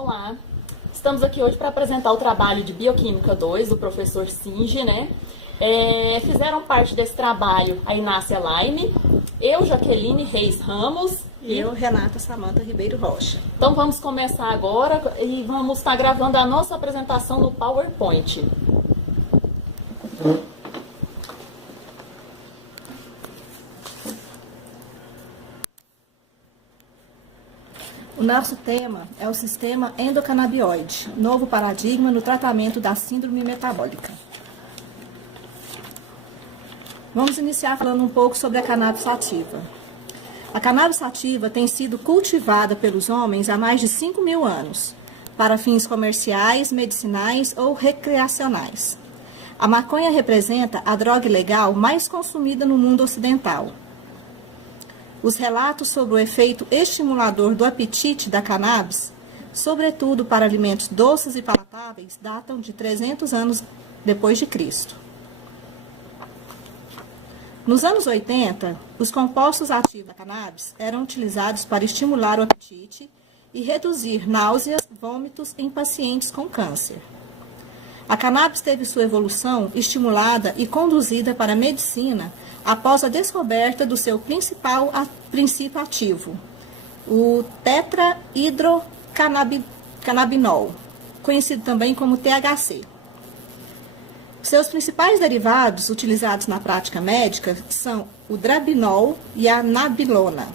Olá, estamos aqui hoje para apresentar o trabalho de Bioquímica 2 do professor Singe, né? Fizeram parte desse trabalho a Inácia Laime, eu, Jaqueline Reis Ramos e eu, Renata Samanta Ribeiro Rocha. Então vamos começar agora e vamos estar gravando a nossa apresentação no PowerPoint. O nosso tema é o sistema endocannabinoide, novo paradigma no tratamento da síndrome metabólica. Vamos iniciar falando um pouco sobre a cannabis sativa. A cannabis sativa tem sido cultivada pelos homens há mais de 5.000 anos, para fins comerciais, medicinais ou recreacionais. A maconha representa a droga ilegal mais consumida no mundo ocidental. Os relatos sobre o efeito estimulador do apetite da cannabis, sobretudo para alimentos doces e palatáveis, datam de 300 anos depois de Cristo. Nos anos 80, os compostos ativos da cannabis eram utilizados para estimular o apetite e reduzir náuseas, vômitos em pacientes com câncer. A cannabis teve sua evolução estimulada e conduzida para a medicina após a descoberta do seu principal princípio ativo, o tetrahidrocannabinol, conhecido também como THC. Seus principais derivados utilizados na prática médica são o Dronabinol e a nabilona.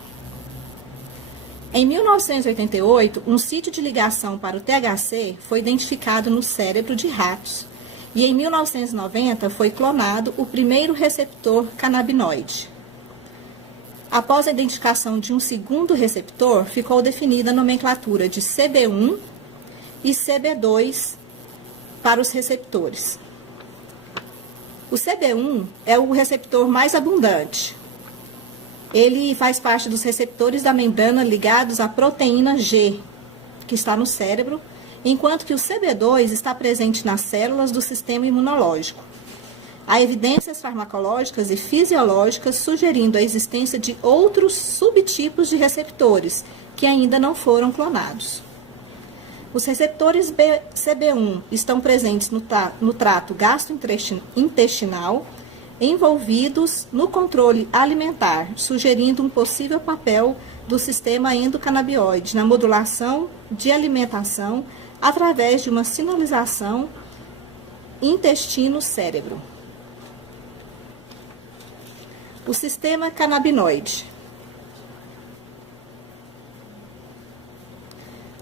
Em 1988, um sítio de ligação para o THC foi identificado no cérebro de ratos e em 1990 foi clonado o primeiro receptor canabinoide. Após a identificação de um segundo receptor, ficou definida a nomenclatura de CB1 e CB2 para os receptores. O CB1 é o receptor mais abundante. Ele faz parte dos receptores da membrana ligados à proteína G, que está no cérebro, enquanto que o CB2 está presente nas células do sistema imunológico. Há evidências farmacológicas e fisiológicas sugerindo a existência de outros subtipos de receptores que ainda não foram clonados. Os receptores CB1 estão presentes no trato gastrointestinal, envolvidos no controle alimentar, sugerindo um possível papel do sistema endocannabinoide na modulação de alimentação através de uma sinalização intestino-cérebro. O sistema canabinoide.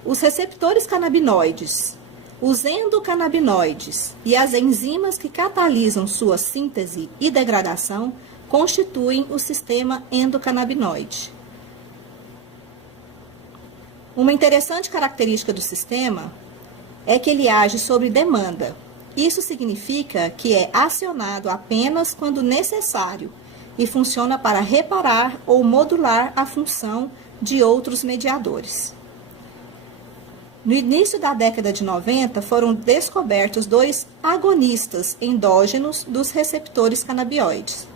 Os receptores canabinoides, os endocannabinoides e as enzimas que catalisam sua síntese e degradação constituem o sistema endocannabinoide. Uma interessante característica do sistema é que ele age sob demanda. Isso significa que é acionado apenas quando necessário e funciona para reparar ou modular a função de outros mediadores. No início da década de 90, foram descobertos dois agonistas endógenos dos receptores canabinoides,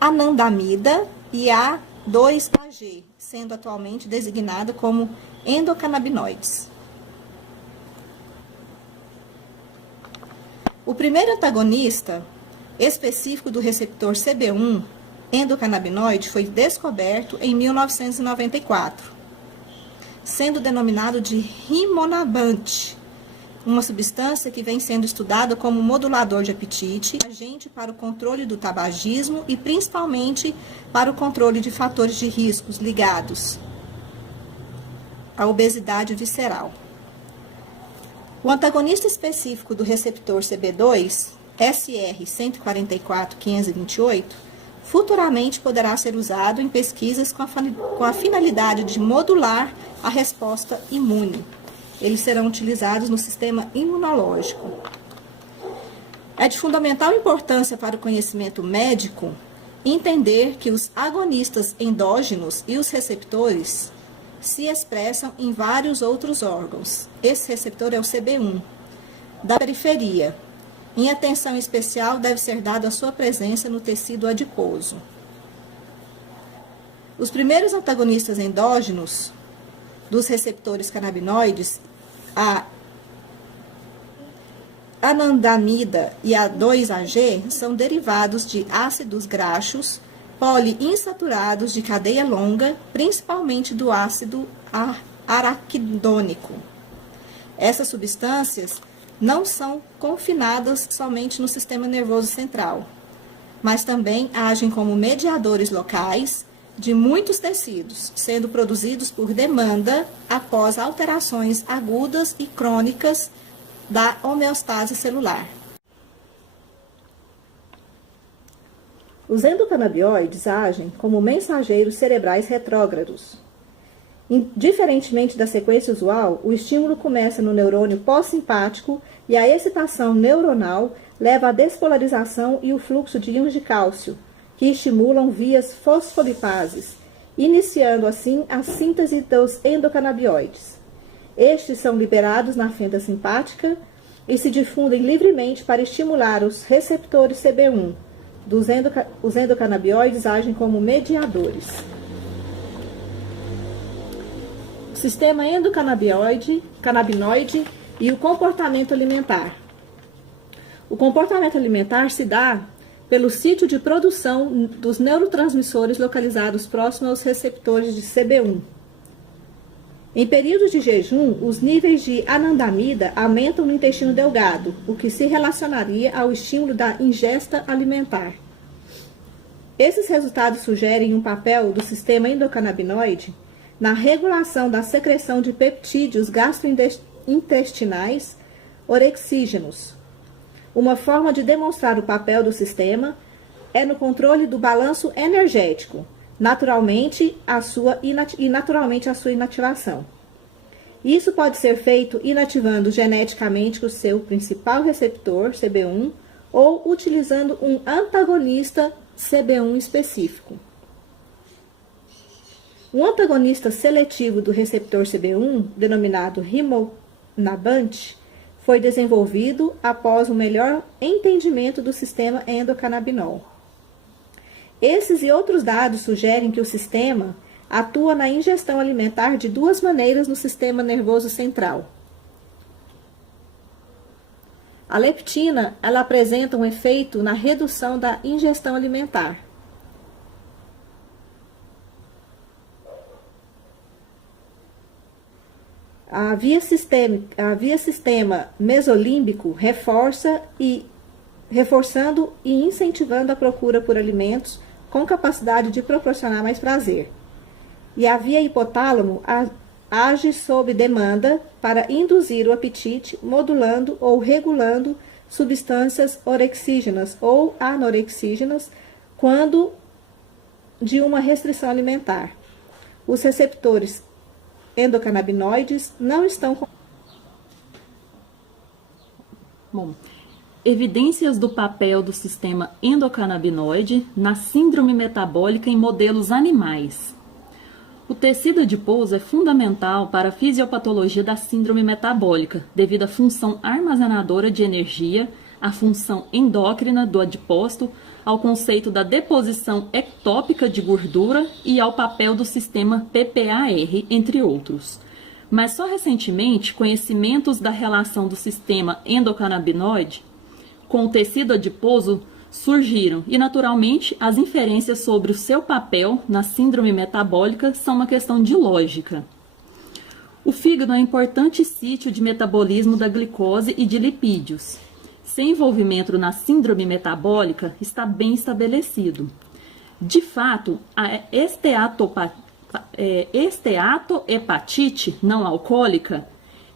a anandamida e a 2-AG, sendo atualmente designado como endocannabinoides. O primeiro antagonista específico do receptor CB1 endocannabinoide foi descoberto em 1994. Sendo denominado de rimonabant, uma substância que vem sendo estudada como modulador de apetite, agente para o controle do tabagismo e principalmente para o controle de fatores de riscos ligados à obesidade visceral. O antagonista específico do receptor CB2, SR-144-528, futuramente poderá ser usado em pesquisas com a finalidade de modular a resposta imune. Eles serão utilizados no sistema imunológico. É de fundamental importância para o conhecimento médico entender que os agonistas endógenos e os receptores se expressam em vários outros órgãos. Esse receptor é o CB1, da periferia. Em atenção especial deve ser dada a sua presença no tecido adiposo. Os primeiros antagonistas endógenos dos receptores canabinoides A anandamida e a 2-AG são derivados de ácidos graxos poliinsaturados de cadeia longa, principalmente do ácido araquidônico. Essas substâncias não são confinadas somente no sistema nervoso central, mas também agem como mediadores locais de muitos tecidos, sendo produzidos por demanda após alterações agudas e crônicas da homeostase celular. Os endocannabinoides agem como mensageiros cerebrais retrógrados. Diferentemente da sequência usual, o estímulo começa no neurônio pós-simpático e a excitação neuronal leva à despolarização e o fluxo de íons de cálcio, que estimulam vias fosfolipases, iniciando assim a síntese dos endocannabinoides. Estes são liberados na fenda simpática e se difundem livremente para estimular os receptores CB1. Os endocannabinoides agem como mediadores. O sistema endocannabinoide e o comportamento alimentar. O comportamento alimentar se dá pelo sítio de produção dos neurotransmissores localizados próximos aos receptores de CB1. Em períodos de jejum, os níveis de anandamida aumentam no intestino delgado, o que se relacionaria ao estímulo da ingesta alimentar. Esses resultados sugerem um papel do sistema endocannabinoide na regulação da secreção de peptídeos gastrointestinais orexígenos. Uma forma de demonstrar o papel do sistema é no controle do balanço energético, naturalmente a sua inativação. Isso pode ser feito inativando geneticamente o seu principal receptor, CB1, ou utilizando um antagonista CB1 específico. Um antagonista seletivo do receptor CB1, denominado rimonabant, foi desenvolvido após um melhor entendimento do sistema endocannabinol. Esses e outros dados sugerem que o sistema atua na ingestão alimentar de duas maneiras no sistema nervoso central. A leptina, ela apresenta um efeito na redução da ingestão alimentar. A via sistema mesolímbico reforçando e incentivando a procura por alimentos com capacidade de proporcionar mais prazer. E a via hipotálamo age sob demanda para induzir o apetite, modulando ou regulando substâncias orexígenas ou anorexígenas quando de uma restrição alimentar. Os receptores endocannabinoides não estão... Bom, evidências do papel do sistema endocannabinoide na síndrome metabólica em modelos animais. O tecido adiposo é fundamental para a fisiopatologia da síndrome metabólica, devido à função armazenadora de energia, à função endócrina do adipócito, ao conceito da deposição ectópica de gordura e ao papel do sistema PPAR, entre outros. Mas só recentemente, conhecimentos da relação do sistema endocannabinoide com o tecido adiposo surgiram e, naturalmente, as inferências sobre o seu papel na síndrome metabólica são uma questão de lógica. O fígado é um importante sítio de metabolismo da glicose e de lipídios. Seu envolvimento na síndrome metabólica está bem estabelecido. De fato, a esteatohepatite não alcoólica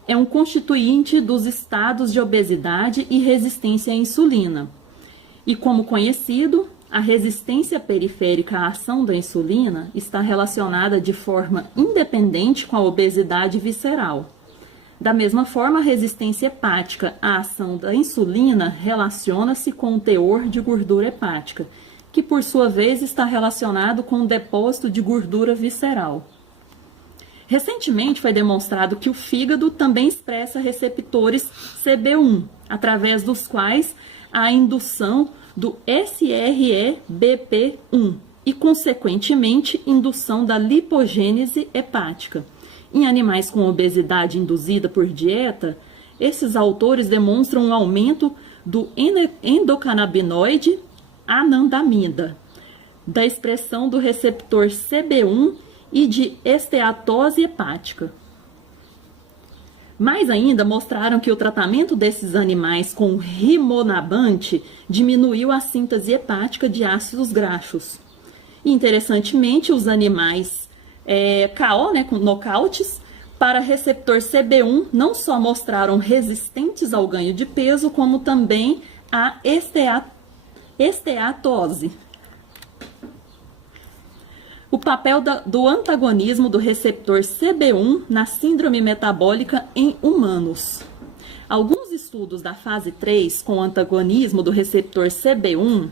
é um constituinte dos estados de obesidade e resistência à insulina. E, como conhecido, a resistência periférica à ação da insulina está relacionada de forma independente com a obesidade visceral. Da mesma forma, a resistência hepática à ação da insulina relaciona-se com o teor de gordura hepática, que por sua vez está relacionado com o depósito de gordura visceral. Recentemente foi demonstrado que o fígado também expressa receptores CB1, através dos quais a indução do SREBP1 e, consequentemente, indução da lipogênese hepática. Em animais com obesidade induzida por dieta, esses autores demonstram um aumento do endocannabinoide anandamida, da expressão do receptor CB1 e de esteatose hepática. Mais ainda, mostraram que o tratamento desses animais com rimonabante diminuiu a síntese hepática de ácidos graxos. E, interessantemente, os animais KO, com nocautes, para receptor CB1, não só mostraram resistentes ao ganho de peso, como também a esteatose. O papel do antagonismo do receptor CB1 na síndrome metabólica em humanos. Alguns estudos da fase 3 com antagonismo do receptor CB1,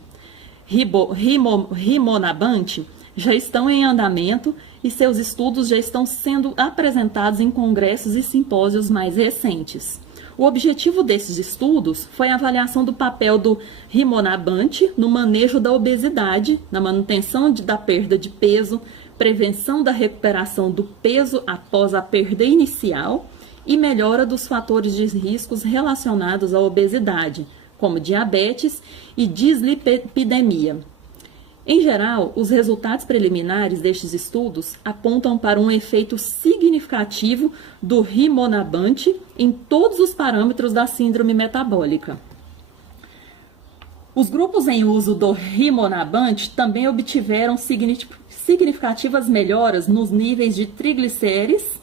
rimonabante, já estão em andamento e seus estudos já estão sendo apresentados em congressos e simpósios mais recentes. O objetivo desses estudos foi a avaliação do papel do rimonabante no manejo da obesidade, na manutenção da perda de peso, prevenção da recuperação do peso após a perda inicial e melhora dos fatores de riscos relacionados à obesidade, como diabetes e dislipidemia. Em geral, os resultados preliminares destes estudos apontam para um efeito significativo do rimonabante em todos os parâmetros da síndrome metabólica. Os grupos em uso do rimonabante também obtiveram significativas melhoras nos níveis de triglicérides,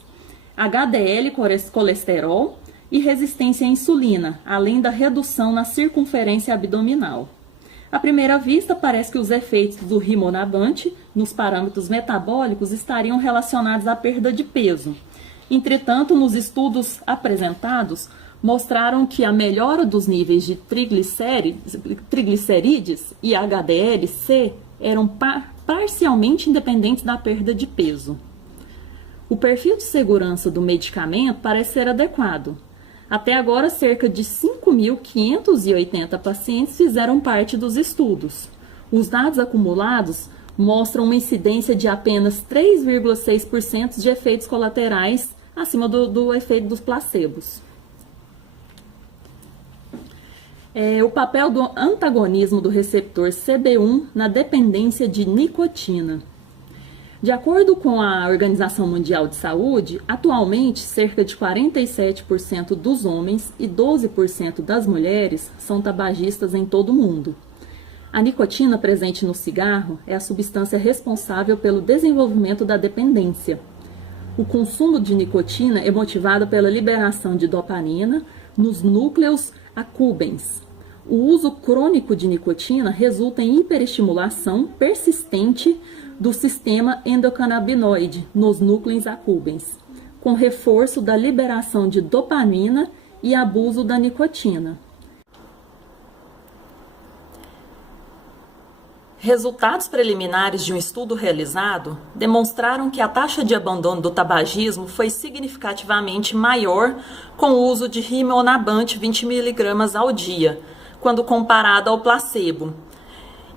HDL, colesterol e resistência à insulina, além da redução na circunferência abdominal. À primeira vista, parece que os efeitos do rimonabante nos parâmetros metabólicos estariam relacionados à perda de peso. Entretanto, nos estudos apresentados, mostraram que a melhora dos níveis de triglicerídeos e HDL-C eram parcialmente independentes da perda de peso. O perfil de segurança do medicamento parece ser adequado. Até agora, cerca de 5.580 pacientes fizeram parte dos estudos. Os dados acumulados mostram uma incidência de apenas 3,6% de efeitos colaterais acima do efeito dos placebos. O papel do antagonismo do receptor CB1 na dependência de nicotina. De acordo com a Organização Mundial de Saúde, atualmente cerca de 47% dos homens e 12% das mulheres são tabagistas em todo o mundo. A nicotina presente no cigarro é a substância responsável pelo desenvolvimento da dependência. O consumo de nicotina é motivado pela liberação de dopamina nos núcleos accumbens. O uso crônico de nicotina resulta em hiperestimulação persistente do sistema endocannabinoide nos núcleos accumbens, com reforço da liberação de dopamina e abuso da nicotina. Resultados preliminares de um estudo realizado demonstraram que a taxa de abandono do tabagismo foi significativamente maior com o uso de rimonabante 20 mg ao dia, quando comparado ao placebo,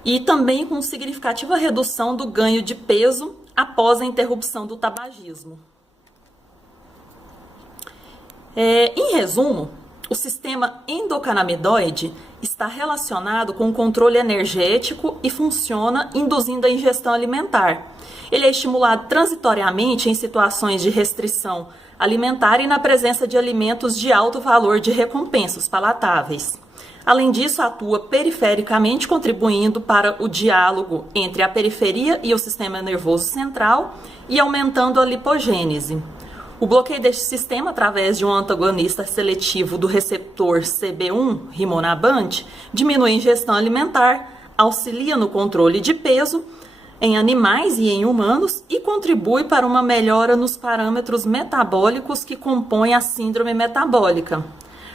e também com significativa redução do ganho de peso após a interrupção do tabagismo. Em resumo, o sistema endocannabinoide está relacionado com o controle energético e funciona induzindo a ingestão alimentar. Ele é estimulado transitoriamente em situações de restrição alimentar e na presença de alimentos de alto valor de recompensas palatáveis. Além disso, atua perifericamente, contribuindo para o diálogo entre a periferia e o sistema nervoso central e aumentando a lipogênese. O bloqueio deste sistema, através de um antagonista seletivo do receptor CB1, rimonabante, diminui a ingestão alimentar, auxilia no controle de peso em animais e em humanos e contribui para uma melhora nos parâmetros metabólicos que compõem a síndrome metabólica.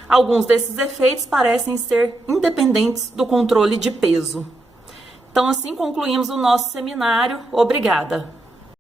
Alguns desses efeitos parecem ser independentes do controle de peso. Então, assim concluímos o nosso seminário. Obrigada!